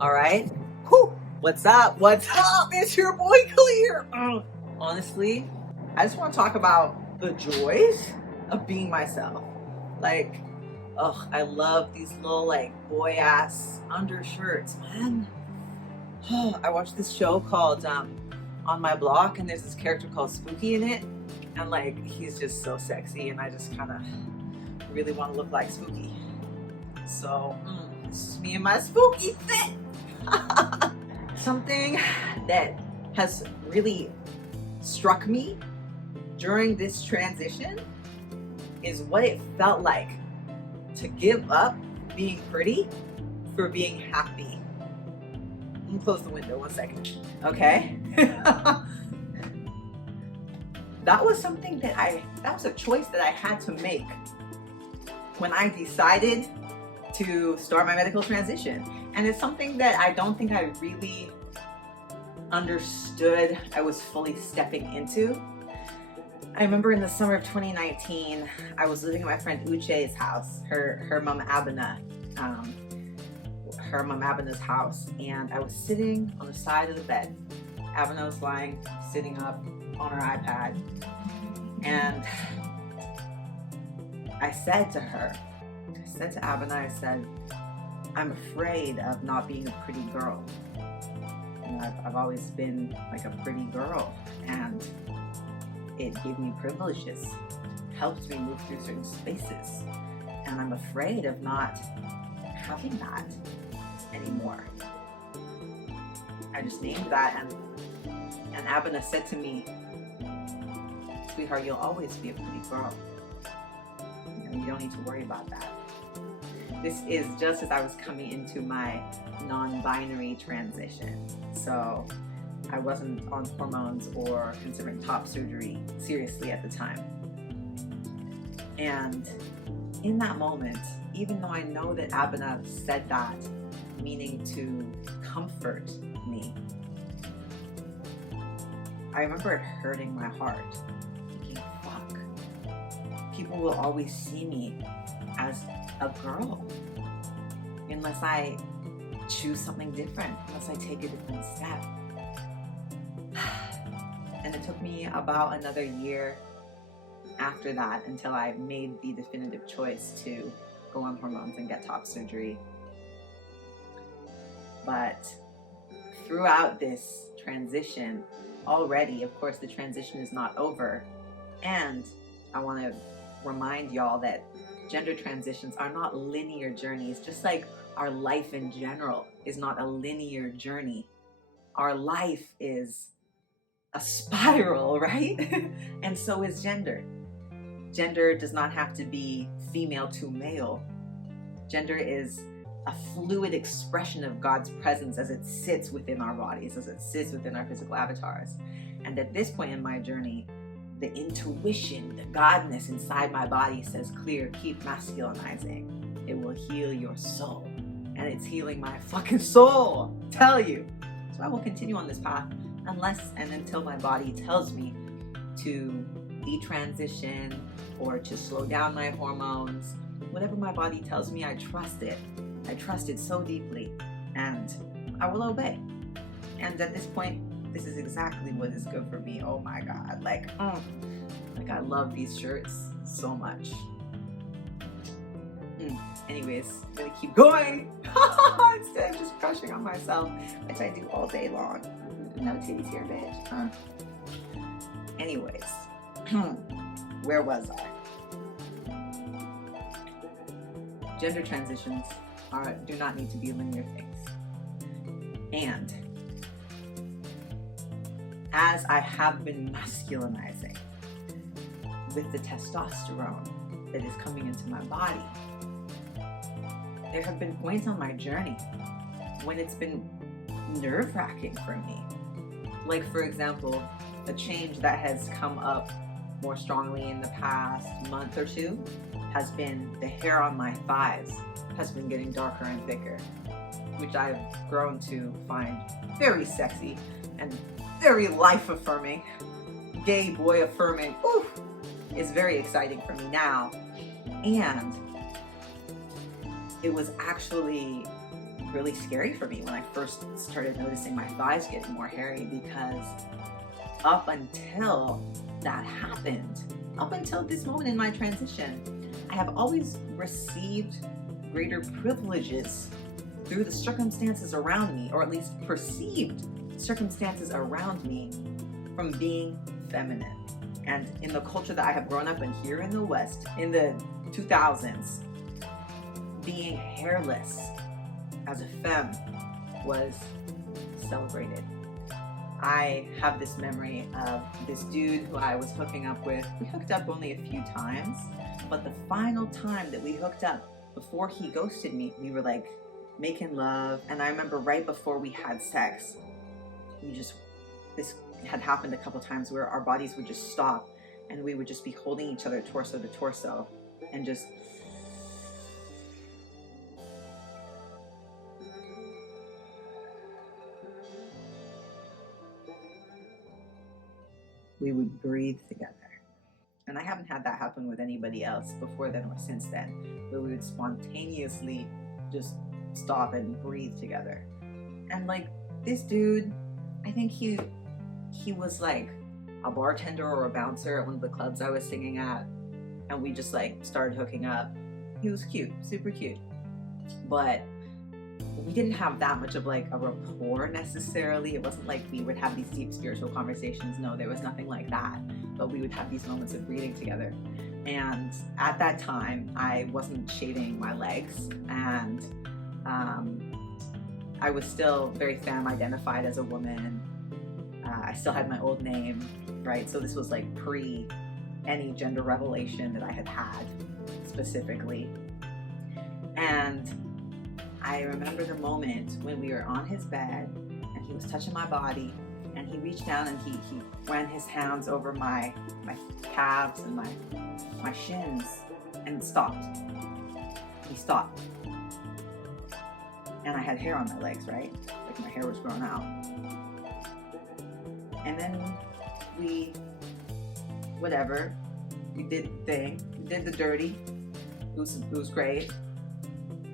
All right. Whew. What's up? What's up? It's your boy Clear. Honestly, I just want to talk about the joys of being myself. Like, I love these little like boy ass undershirts, man. I watched this show called On My Block, and there's this character called Spooky in it, and like he's just so sexy, and I just kind of really want to look like Spooky. So this is me and my Spooky fit. Something that has really struck me during this transition is what it felt like to give up being pretty for being happy. Let me close the window 1 second. Okay. That was something that was a choice that I had to make when I decided to start my medical transition. And it's something that I don't think I really understood I was fully stepping into. I remember in the summer of 2019, I was living at my friend Uche's house, her mom Abena, her mom Abena's house, and I was sitting on the side of the bed. Abena was lying, sitting up on her iPad, and I said to Abena, I said, I'm afraid of not being a pretty girl. You know, I've always been like a pretty girl, and it gave me privileges, helped me move through certain spaces, and I'm afraid of not having that anymore. I just named that, and Abena said to me, sweetheart, you'll always be a pretty girl. You don't need to worry about that. This is just as I was coming into my non-binary transition. So I wasn't on hormones or considering top surgery seriously at the time. And in that moment, even though I know that Abena said that, meaning to comfort me, I remember it hurting my heart, thinking, fuck, people will always see me as a girl unless I choose something different, unless I take a different step. And it took me about another year after that until I made the definitive choice to go on hormones and get top surgery. But throughout this transition, already, of course, the transition is not over. And I want to remind y'all that gender transitions are not linear journeys, just like our life in general is not a linear journey. Our life is a spiral, right? And so is gender. Gender does not have to be female to male. Gender is a fluid expression of God's presence as it sits within our bodies, as it sits within our physical avatars. And at this point in my journey, the intuition, the godness inside my body says, Clear, keep masculinizing. It will heal your soul. And it's healing my fucking soul, tell you. So I will continue on this path unless and until my body tells me to detransition or to slow down my hormones. Whatever my body tells me, I trust it. I trust it so deeply, and I will obey. And at this point, this is exactly what is good for me. Oh my God, like I love these shirts so much. Anyways, I'm gonna keep going instead of just crushing on myself, which I do all day long. No titties here, bitch. Anyways, where was I? Gender transitions do not need to be linear things. And as I have been masculinizing with the testosterone that is coming into my body, there have been points on my journey when it's been nerve-wracking for me. Like, for example, a change that has come up more strongly in the past month or two has been the hair on my thighs has been getting darker and thicker, which I've grown to find very sexy and very life-affirming, gay boy-affirming. Ooh, is very exciting for me now. And it was actually really scary for me when I first started noticing my thighs getting more hairy, because up until that happened, up until this moment in my transition, I have always received greater privileges through the circumstances around me, or at least perceived circumstances around me, from being feminine. And in the culture that I have grown up in here in the West, in the 2000s, being hairless as a femme was celebrated. I have this memory of this dude who I was hooking up with. We hooked up only a few times, but the final time that we hooked up, before he ghosted me, we were like making love. And I remember right before we had sex, this had happened a couple times where our bodies would just stop and we would just be holding each other torso to torso and just we would breathe together. And I haven't had that happen with anybody else before then or since then, where we would spontaneously just stop and breathe together. And like this dude, I think he was like a bartender or a bouncer at one of the clubs I was singing at, and we just like started hooking up. He was cute, super cute, but we didn't have that much of like a rapport necessarily. It wasn't like we would have these deep spiritual conversations. No, there was nothing like that, but we would have these moments of breathing together. And at that time, I wasn't shaving my legs, and I was still very femme identified as a woman. I still had my old name, right? So this was like pre any gender revelation that I had had specifically. And I remember the moment when we were on his bed and he was touching my body, and he reached down and he ran his hands over my calves and my shins and stopped. He stopped. And I had hair on my legs, right? Like my hair was growing out. And then we did the thing, we did the dirty. It was great.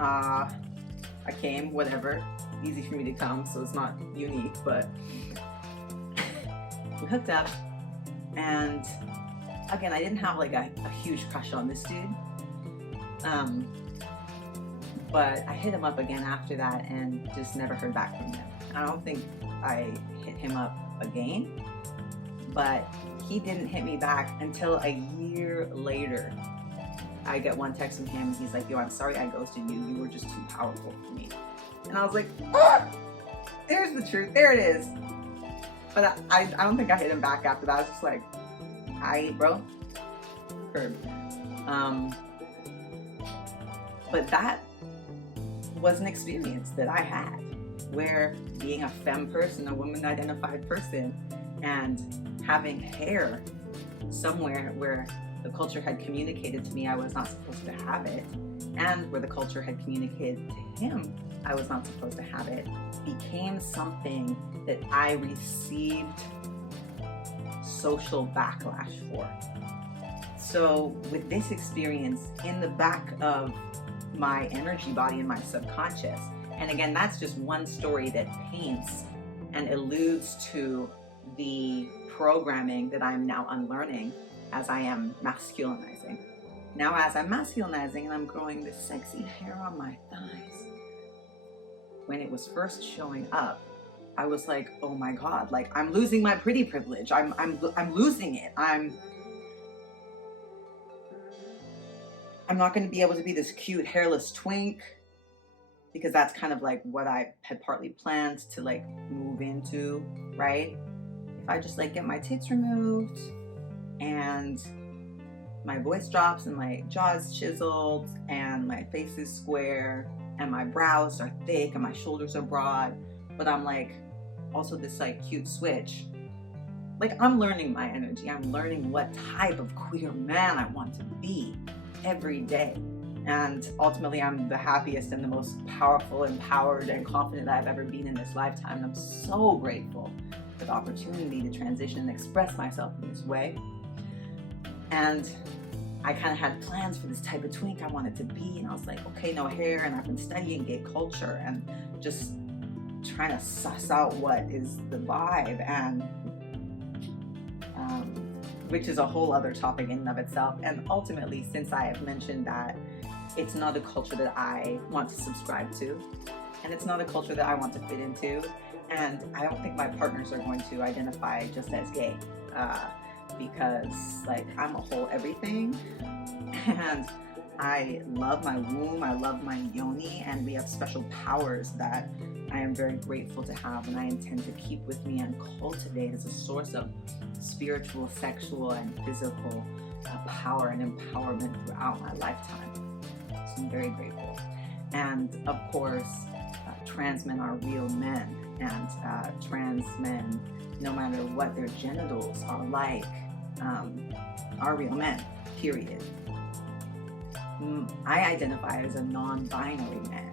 I came, whatever. Easy for me to come, so it's not unique, but we hooked up. And again, I didn't have like a huge crush on this dude. But I hit him up again after that and just never heard back from him. I don't think I hit him up again, but he didn't hit me back until a year later. I get one text from him. He's like, yo, I'm sorry I ghosted you. You were just too powerful for me. And I was like, ah! There's the truth. There it is. But I don't think I hit him back after that. I was just like, bro. Curb. But that was an experience that I had, where being a femme person, a woman-identified person, and having hair somewhere where the culture had communicated to me I was not supposed to have it, and where the culture had communicated to him I was not supposed to have it, became something that I received social backlash for. So with this experience in the back of my energy body and my subconscious, and again, that's just one story that paints and alludes to the programming that I'm now unlearning as I am masculinizing. Now, as I'm masculinizing and I'm growing this sexy hair on my thighs, when it was first showing up, I was like, oh my God, like I'm losing my pretty privilege. I'm losing it. I'm not going to be able to be this cute hairless twink, because that's kind of like what I had partly planned to like move into, right? If I just like get my tits removed and my voice drops and my jaw's chiseled and my face is square and my brows are thick and my shoulders are broad, but I'm like also this like cute switch. Like I'm learning my energy. I'm learning what type of queer man I want to be every day. And ultimately, I'm the happiest and the most powerful, empowered, and confident I've ever been in this lifetime. And I'm so grateful for the opportunity to transition and express myself in this way. And I kind of had plans for this type of twink I wanted to be, and I was like, okay, no hair, and I've been studying gay culture and just trying to suss out what is the vibe, and which is a whole other topic in and of itself. And ultimately, since I have mentioned that it's not a culture that I want to subscribe to, and it's not a culture that I want to fit into, and I don't think my partners are going to identify just as gay, because like I'm a whole everything, and I love my womb, I love my yoni, and we have special powers that I am very grateful to have, and I intend to keep with me and cultivate as a source of spiritual, sexual, and physical power and empowerment throughout my lifetime. So I'm very grateful. And of course, trans men are real men, and trans men, no matter what their genitals are like, are real men, period. I identify as a non-binary man.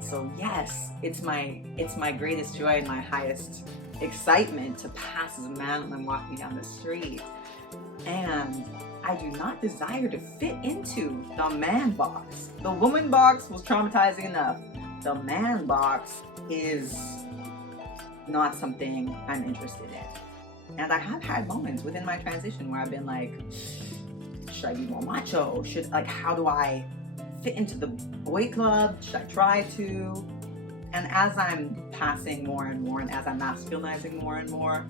So yes, it's my greatest joy and my highest excitement to pass as a man when I'm walking down the street. And I do not desire to fit into the man box. The woman box was traumatizing enough. The man box is not something I'm interested in. And I have had moments within my transition where I've been like, should I be more macho? How do I fit into the boy club? Should I try to? And as I'm passing more and more, and as I'm masculinizing more and more,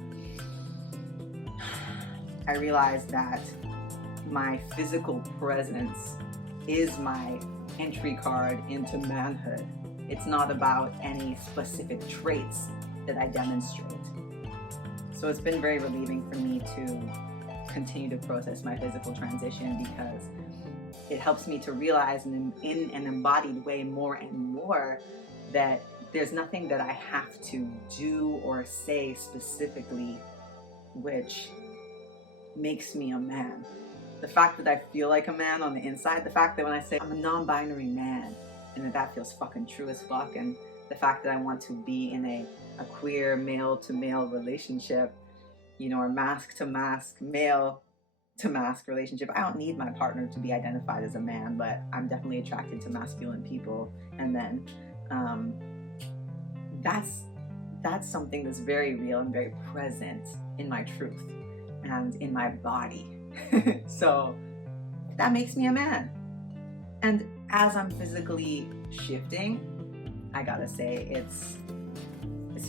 I realize that my physical presence is my entry card into manhood. It's not about any specific traits that I demonstrate. So it's been very relieving for me to continue to process my physical transition, because it helps me to realize in an embodied way more and more that there's nothing that I have to do or say specifically which makes me a man. The fact that I feel like a man on the inside, the fact that when I say I'm a non-binary man, and that feels fucking true as fuck, and the fact that I want to be in a queer male-to-male relationship, you know, or masc-to-masc, male-to-masc relationship. I don't need my partner to be identified as a man, but I'm definitely attracted to masculine people. And then that's something that's very real and very present in my truth and in my body. So that makes me a man. And as I'm physically shifting, I gotta say, it's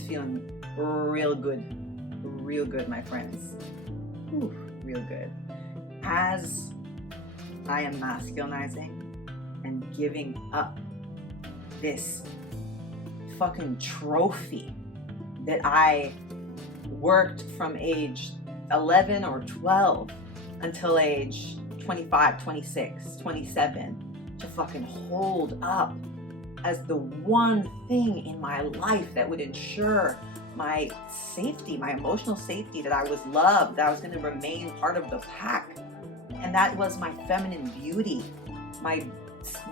feeling real good, my friends. Ooh, real good. As I am masculinizing and giving up this fucking trophy that I worked from age 11 or 12 until age 25, 26, 27 to fucking hold up as the one thing in my life that would ensure my safety, my emotional safety, that I was loved, that I was going to remain part of the pack. And that was my feminine beauty,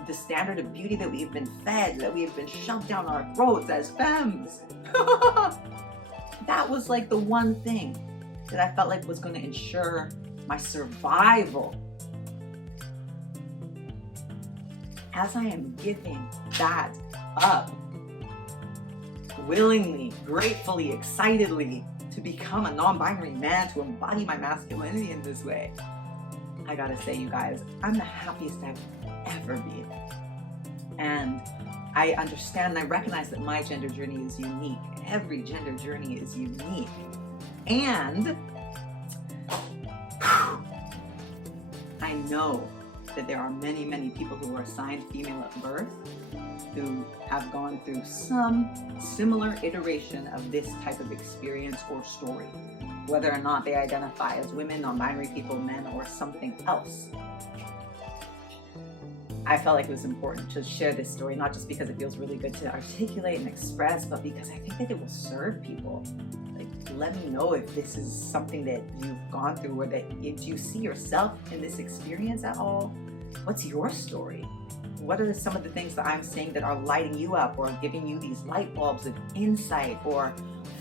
the standard of beauty that we've been fed, that we've been shoved down our throats as femmes. That was like the one thing that I felt like was going to ensure my survival. As I am giving that up, willingly, gratefully, excitedly, to become a non-binary man, to embody my masculinity in this way, I gotta say, you guys, I'm the happiest I've ever been. And I understand and I recognize that my gender journey is unique. Every gender journey is unique. And I know that there are many, many people who are assigned female at birth who have gone through some similar iteration of this type of experience or story, whether or not they identify as women, non-binary people, men, or something else. I felt like it was important to share this story, not just because it feels really good to articulate and express, but because I think that it will serve people. Like, let me know if this is something that you've gone through, or that if you see yourself in this experience at all. What's your story? What are some of the things that I'm saying that are lighting you up, or giving you these light bulbs of insight, or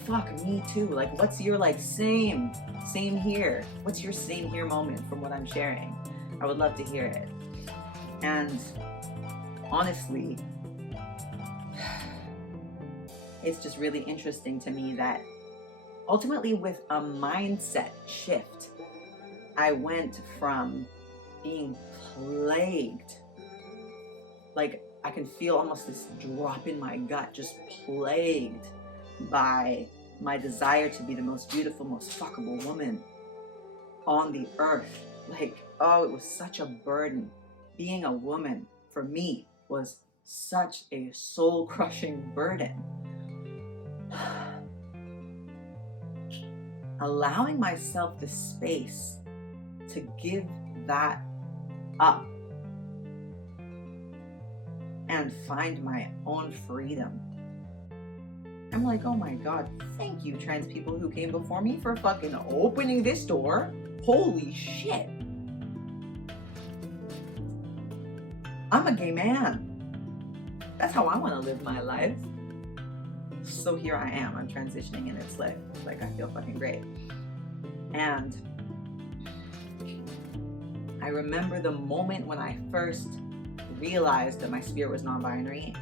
fuck me too? Like, what's your like same here? What's your same here moment from what I'm sharing? I would love to hear it. And honestly, it's just really interesting to me that ultimately with a mindset shift, I went from being plagued, like I can feel almost this drop in my gut, just plagued by my desire to be the most beautiful, most fuckable woman on the earth. Like, oh, it was such a burden. Being a woman for me was such a soul-crushing burden. Allowing myself the space to give that up and find my own freedom. I'm like, oh my God, thank you, trans people who came before me, for fucking opening this door. Holy shit. I'm a gay man. That's how I want to live my life. So here I am. I'm transitioning and it's lit. Like, I feel fucking great. And I remember the moment when I first realized that my spirit was non-binary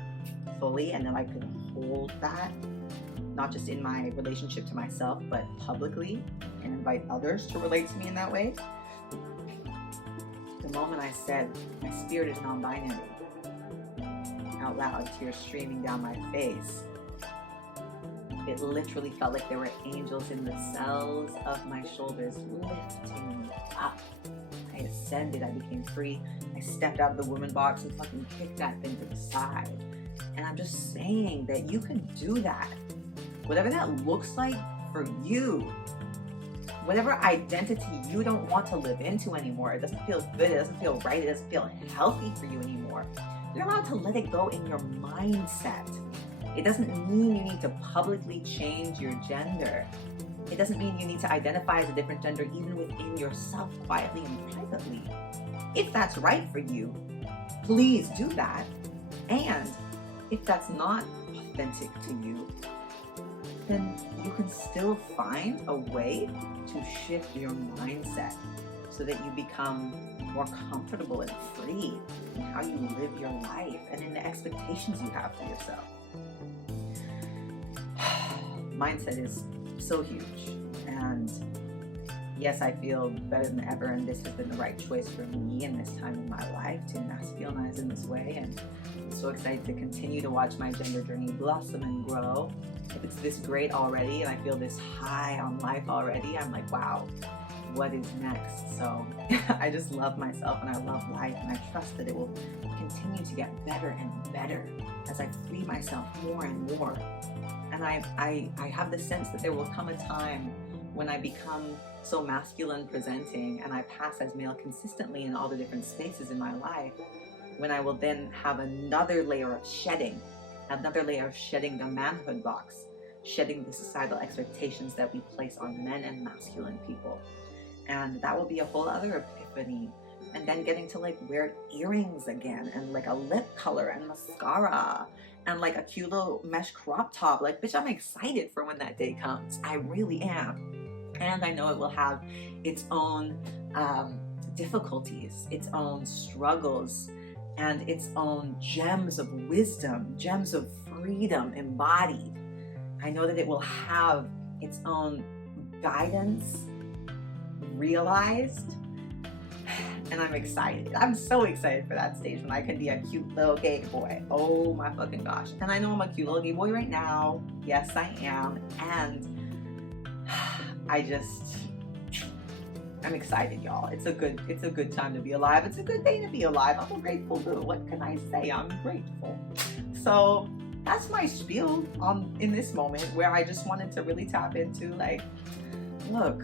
fully, and that I could hold that, not just in my relationship to myself, but publicly, and invite others to relate to me in that way. The moment I said, my spirit is non-binary, out loud, tears streaming down my face, it literally felt like there were angels in the cells of my shoulders lifting me up. I ascended, I became free. I stepped out of the woman box and fucking kicked that thing to the side. And I'm just saying that you can do that. Whatever that looks like for you, whatever identity you don't want to live into anymore, it doesn't feel good, it doesn't feel right, it doesn't feel healthy for you anymore, you're allowed to let it go in your mindset. It doesn't mean you need to publicly change your gender. It doesn't mean you need to identify as a different gender even within yourself, quietly and privately. If that's right for you, please do that. And if that's not authentic to you, then you can still find a way to shift your mindset so that you become more comfortable and free in how you live your life and in the expectations you have for yourself. Mindset is so huge, and yes, I feel better than ever, and this has been the right choice for me in this time in my life to masculinize in this way. And I'm so excited to continue to watch my gender journey blossom and grow. If it's this great already and I feel this high on life already, I'm like, wow, what is next? So I just love myself and I love life, and I trust that it will continue to get better and better as I free myself more and more. And I have the sense that there will come a time when I become so masculine presenting and I pass as male consistently in all the different spaces in my life, when I will then have another layer of shedding the manhood box, shedding the societal expectations that we place on men and masculine people. And that will be a whole other epiphany. And then getting to like wear earrings again, and like a lip color and mascara and like a cute little mesh crop top. Like, bitch, I'm excited for when that day comes. I really am. And I know it will have its own difficulties, its own struggles, and its own gems of wisdom, gems of freedom embodied. I know that it will have its own guidance realized, and I'm excited. I'm so excited for that stage when I can be a cute little gay boy. Oh my fucking gosh. And I know I'm a cute little gay boy right now. Yes, I am. And I'm excited, y'all. It's a good time to be alive. It's a good day to be alive. I'm a grateful boo. What can I say? I'm grateful. So that's my spiel in this moment, where I just wanted to really tap into, like, look,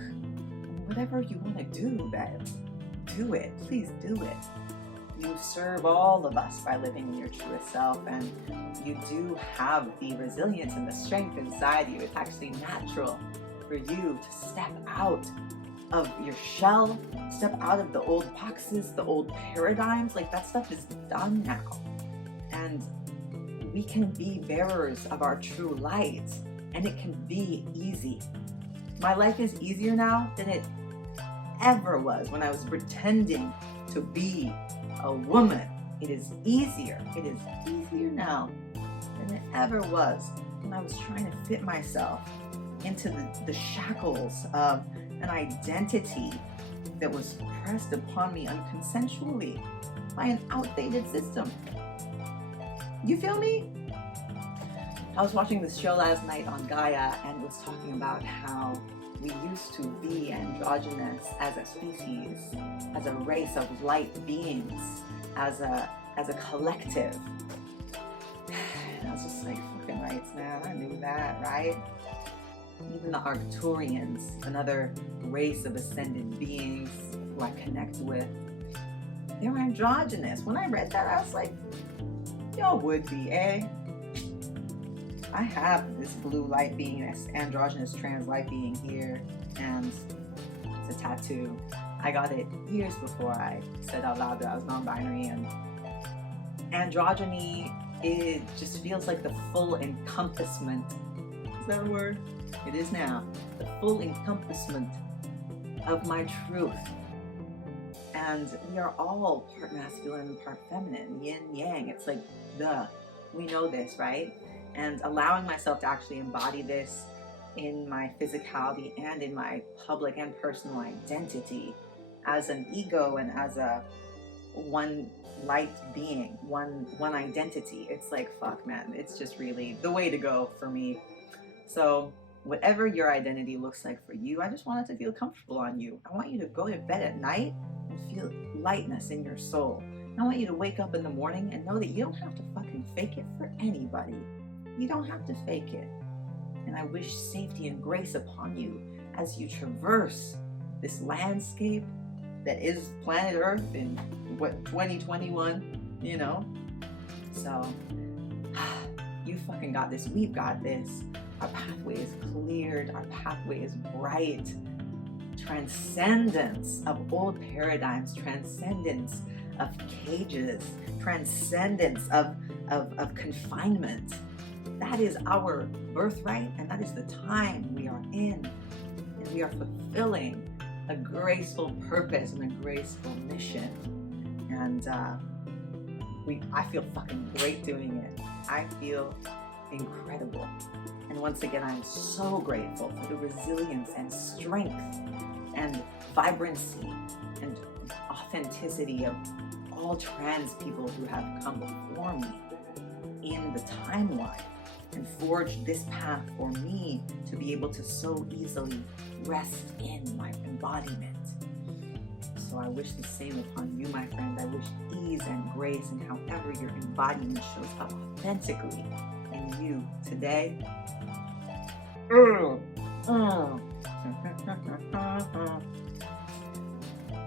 whatever you want to do, babe, do it. Please do it. You serve all of us by living in your truest self, and you do have the resilience and the strength inside you. It's actually natural for you to step out of your shell, step out of the old boxes, the old paradigms. Like, that stuff is done now. And we can be bearers of our true light, and it can be easy. My life is easier now than it ever was when I was pretending to be a woman. It is easier. It is easier now than it ever was when I was trying to fit myself into the shackles of an identity that was pressed upon me unconsensually by an outdated system. You feel me? I was watching this show last night on Gaia and was talking about how we used to be androgynous as a species, as a race of light beings, as a collective. And I was just like, fucking rights, man, I knew that, right? Even the Arcturians, another race of ascended beings who I connect with, they're androgynous. When I read that, I was like, y'all would be, eh? I have this blue light being, this androgynous trans light being here, and it's a tattoo. I got it years before I said out loud that I was non-binary, and androgyny, it just feels like the full encompassment. Is that a word? It is now. The full encompassment of my truth. And we are all part masculine, part feminine, yin, yang. It's like, we know this, right? And allowing myself to actually embody this in my physicality and in my public and personal identity as an ego and as a one light being, one identity. It's like, fuck, man, it's just really the way to go for me. So whatever your identity looks like for you, I just want it to feel comfortable on you. I want you to go to bed at night and feel lightness in your soul. I want you to wake up in the morning and know that you don't have to fucking fake it for anybody. You don't have to fake it. And I wish safety and grace upon you as you traverse this landscape that is planet Earth in 2021, you know? So, you fucking got this. We've got this. Our pathway is cleared. Our pathway is bright. Transcendence of old paradigms, transcendence of cages, transcendence of confinement. That is our birthright, and that is the time we are in. And we are fulfilling a graceful purpose and a graceful mission. And I feel fucking great doing it. I feel incredible. And once again, I'm so grateful for the resilience and strength and vibrancy and authenticity of all trans people who have come before me in the timeline and forged this path for me to be able to so easily rest in my embodiment. So I wish the same upon you, my friend. I wish ease and grace in however your embodiment shows up authentically in you today.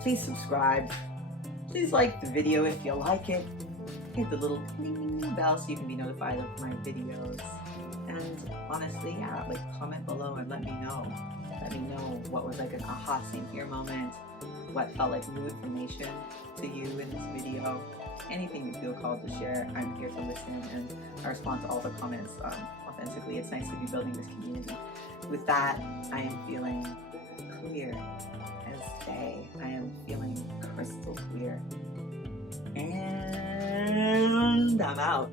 Please subscribe. Please like the video if you like it. Hit the little ding bell so you can be notified of my videos. And honestly, yeah, like comment below and let me know. Let me know what was like an aha same here moment, what felt like new information to you in this video. Anything you feel called to share, I'm here to listen, and I respond to all the comments authentically. It's nice to be building this community. With that, I am feeling clear as day. I am feeling crystal clear. And I'm out.